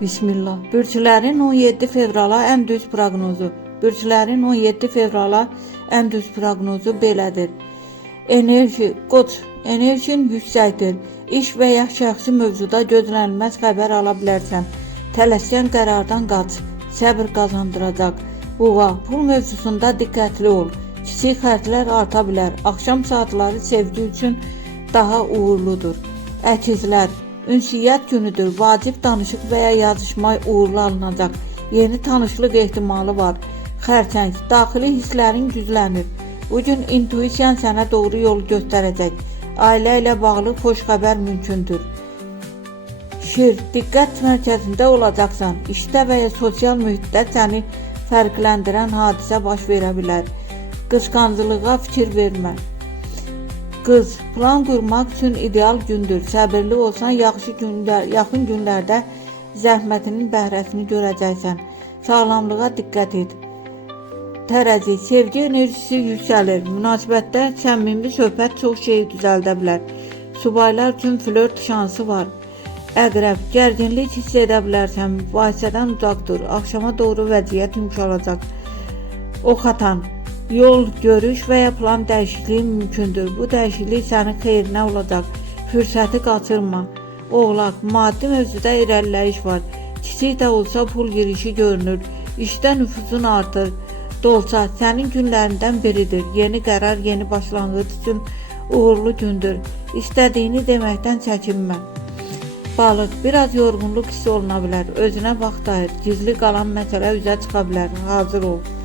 Bismillah. Bürclərin 17 fevrala ən düz proqnozu. Bürclərin 17 fevrala ən düz proqnozu belədir. Enerji, Qoç, enerjin yüksəkdir. İş və ya şəxsi mövzuda gözlənilməz xəbər ala bilərsən. Tələskən qərardan qaç. Səbr qazandıracaq. Boğa, pul mövzusunda diqqətli ol. Kiçik xərclər arta bilər. Axşam saatları sevgi üçün daha uğurludur. Əkizlər, ünsiyyət günüdür. Vacib danışıq və ya yazışma uğurlu alınacaq. Yeni tanışlıq ehtimalı var. Xərçəng, daxili hisslərin güclənir. Bugün intuisiyan sənə doğru yol göstərəcək. Ailə ilə bağlı xoş xəbər mümkündür. Şir, diqqət mərkəzində olacaqsan. İşdə və ya sosial mühitdə səni fərqləndirən hadisə baş verə bilər. Qısqancılığa fikir vermə. Qız, plan qurmaq üçün ideal gündür. Səbirli olsan, yaxın günlərdə zəhmətinin bəhrəsini görəcəksən. Sağlamlığa diqqət et. Tərəzi, sevgi enerjisi yüksəlir. Münasibətdə səmimi söhbət çox şeyi düzəldə bilər. Subaylar üçün flört şansı var. Əqrəb, gərginlik hiss edə bilərsən. Mübahisədən uzaq dur. Axşama doğru vəziyyət yumşalacaq. Ox atan, yol, görüş və ya plan dəyişikliyi mümkündür. Bu dəyişiklik sənin xeyrinə olacaq. Fürsəti qaçırma. Oğlaq, maddi mövzuda irəliləyiş var. Kiçik də olsa pul girişi görünür. İşdə nüfuzun artır. Dolça, sənin günlərindən biridir. Yeni qərar, yeni başlanğıc üçün uğurlu gündür. İstədiyini deməkdən çəkinmə. Balıq, biraz yorğunluq hissi oluna bilər. Özünə vaxt ayır. Gizli qalan məsələ üzə çıxa bilər. Hazır ol.